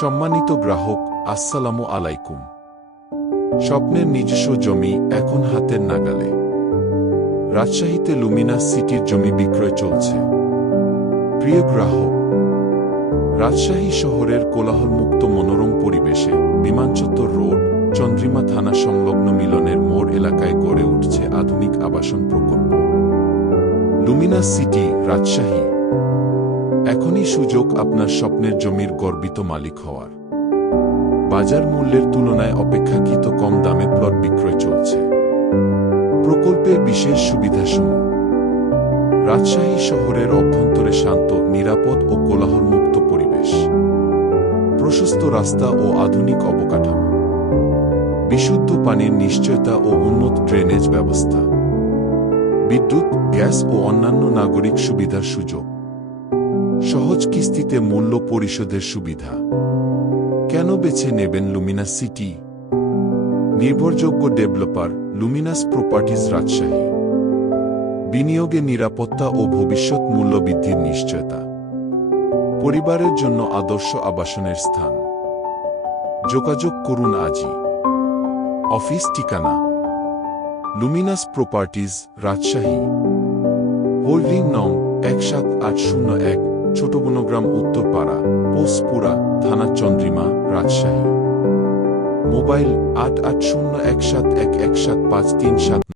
সম্মানিত গ্রাহক, আসসালামু আলাইকুম। স্বপ্নের নিজস্ব জমি এখন হাতের নাগালে। রাজশাহীতে লুমিনাস সিটির জমি বিক্রয় চলছে। প্রিয় গ্রাহক, রাজশাহী শহরের কোলাহলমুক্ত মনোরম পরিবেশে বিমানচত্বর রোড, চন্দ্রিমা থানা সংলগ্ন মিলনের মোড় এলাকায় গড়ে উঠছে আধুনিক আবাসন প্রকল্প লুমিনাস সিটি, রাজশাহী। এখনই সুযোগ আপনার স্বপ্নের জমির গর্বিত মালিক হওয়ার। বাজার মূল্যের তুলনায় অপেক্ষাকৃত কম দামে প্লট বিক্রয় চলছে। প্রকল্পের বিশেষ সুবিধাসমূহ: রাজশাহী শহরের অভ্যন্তরে শান্ত, নিরাপদ ও কোলাহলমুক্ত পরিবেশ, প্রশস্ত রাস্তা ও আধুনিক অবকাঠামো, বিশুদ্ধ পানির নিশ্চয়তা ও উন্নত ড্রেনেজ ব্যবস্থা, বিদ্যুৎ, গ্যাস ও অন্যান্য নাগরিক সুবিধার সুযোগ, সহজ কিস্তিতে মূল্য পরিশোধের সুবিধা। কেন বেছে নেবেন লুমিনাস সিটি? নির্ভরযোগ্য ডেভেলপার লুমিনাস প্রপার্টিজ, রাজশাহী। বিনিয়োগে নিরাপত্তা ও ভবিষ্যৎ মূল্য বৃদ্ধির নিশ্চয়তা। পরিবারের জন্য আদর্শ আবাসনের স্থান। যোগাযোগ করুন আজই। অফিস ঠিকানা: লুমিনাস প্রপার্টিজ, রাজশাহী। হোল্ডিং নং 17801, ছোটবনগ্রাম, উত্তরপাড়া, পোস্টপুরা, থানা চন্দ্রিমা, রাজশাহী। মোবাইল 880171175375।